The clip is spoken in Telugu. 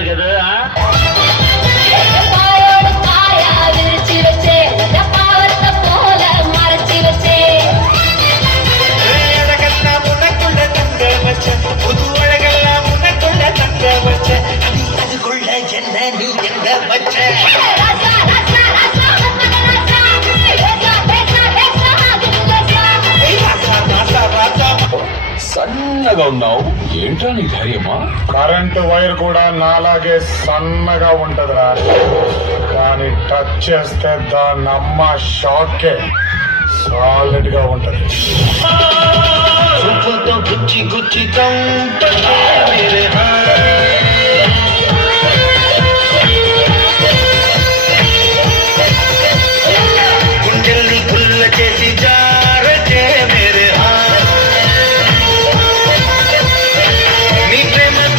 తెలుసు కదా. సన్నగా ఉన్నావు, ఏంటో నీ ధైర్యమా? కరెంటు వైర్ కూడా నాలాగే సన్నగా ఉంటదిరా, కానీ టచ్ చేస్తే దాని అమ్మ షాకే సాలిడ్ గా ఉంటది. గుచ్చి గుచ్చి